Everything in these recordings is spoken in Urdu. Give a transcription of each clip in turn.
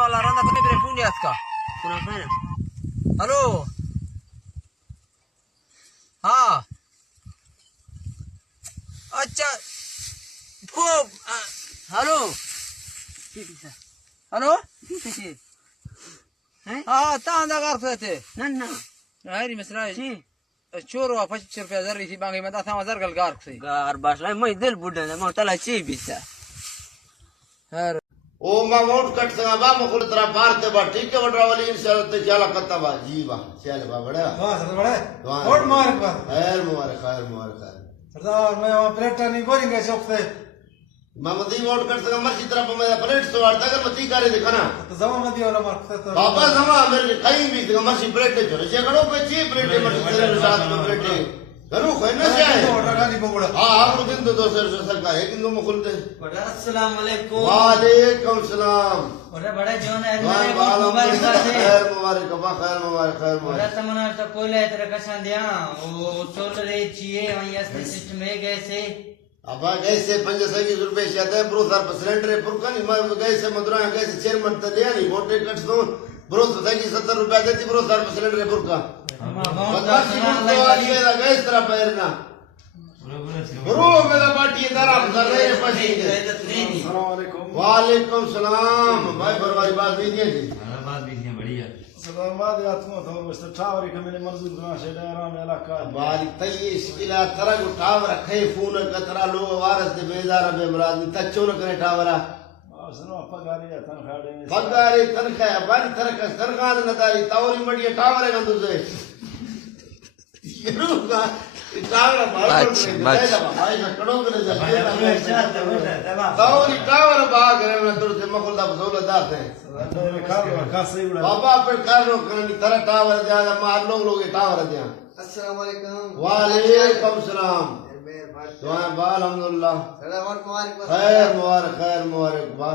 والا رندا کو میرے فون یاد کا سنا فین ہلو ہاں اچھا خوب ہلو ہلو کیسے ہیں ہاں تاں دا کار تھے نہ هاي مسراي جی شورو فشر في زري في باقي ما ثما زرق القارك سي گار باش میں دل بوڈا ما تلا چی بیتا هر او ما ووٹ کٹ سا با مخل ترا بار تے با ٹھیک ہے وڈرا والی انشاءاللہ تے چالا کتا با جی با چل با بڑا واہ سردار بڑا ووٹ مبارک با خیر مبارک خیر مبارک سردار میں وہاں پلیٹا نہیں بولیں گے شوق سے محمدی ووٹ کٹ سا مرشی طرف میں پلیٹ سو اڑتا کر متی کرے دکھنا تو زمان مدی والا مارک سے تو بابا زما میرے کہیں بھی تے مرشی پلیٹ تے چھوڑے کڑو پہ چی پلیٹ مرشی سے رات میں پلیٹ کرو کوئی نہ سے ووٹ رکھانی بگڑا ہاں آپ دن تو سر سرکار ہے کندو مخل تے بڑا السلام علیکم وعلیکم السلام بڑا بڑا جون ہے مبارک خیر مبارک با خیر مبارک خیر بڑا مبارک تمنا تو کوئی لے تر کشان دیا او چول رہی چیے وہاں اس سسٹم میں گئے سے ابا گیسے 25 روپے شاید برو سر سلنڈر پر کنی میں گیسے مدرا گیسے چیئرمین تے دیا نہیں ووٹ کٹ دو برو سر 70 روپے دیتی برو سر سلنڈر پر کا بس تو آج میرا گیس طرح پیرنا برو میرا پارٹی ادارہ کر رہے ہیں پسی السلام علیکم وعلیکم السلام بھائی برواری بات دیجیے جی سردار مادی آتمو تو مستر ٹھاوری کہ میں نے منظور دنا سے ڈیران علاقہ باری تیش کلا ترا کو ٹاور رکھے فون کترا لو وارث دے بیزار بے مراد تچو نہ کرے ٹاورا سنو پگاری تنخواہ دیں پگاری تنخواہ باری تنخواہ نہ داری تاوری مڑی ٹاور ہے گندو سے روگا ٹاور بھائی بھائی کڑو کرے تاوری ٹاور باغ ہے میں تو سے مخل دا سہولت دات ہے بابا پر کارو کرنی ترا ٹاور دیا مار لوگ ٹاور دیا السلام علیکم وعلیکم السلام دعائیں با الحمدللہ خیر مبارک با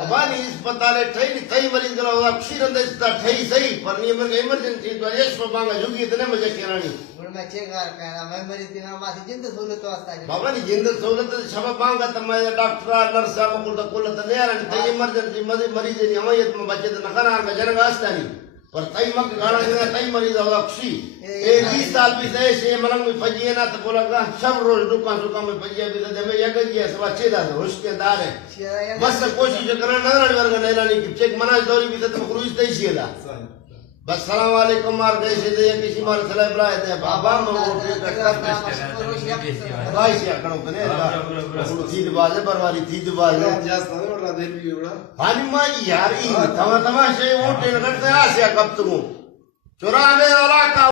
ابانی اسپتالے ٹھئی تھئی مریض کرا ہوا کشی رندے ستا ٹھئی صحیح پر نہیں امر ایمرجنسی تو ایش پر مانگا جھوگی اتنے مجھے کہرانی بابا نہیں جند سہولت شبہ مانگا تو میں ڈاکٹر نرس مکل تو کل تو نہیں رہنی تھئی ایمرجنسی مریض نہیں حمایت میں بچے تو نہ کرا کا جنگ آستا نہیں پر تئی مک گانا دینا تئی مریض ہوا کشی 20 سال بھی سے ایسے ملنگ میں پھجیے نا تو بولا گا شب روز دکان سکان میں پھجیے بھی تو میں یکن جی ہے سوا 6 دا ہوش کے دار ہے بس کوشش کرنا نہ رہی ورگا نیلا نہیں چیک مناج دوری بھی تو خروج تئی سی دا بس سلام علیکم مار گئے سے دے کسی مار صلاح برائے دے بابا میں ووٹ کرتا بھائی سے کڑو کنے وہ تھی باز ہے پرواری تھی باز ہے ہانی ما یار ای تما تما سے ووٹ کرتا ہے سے کب تو چورا میں والا کا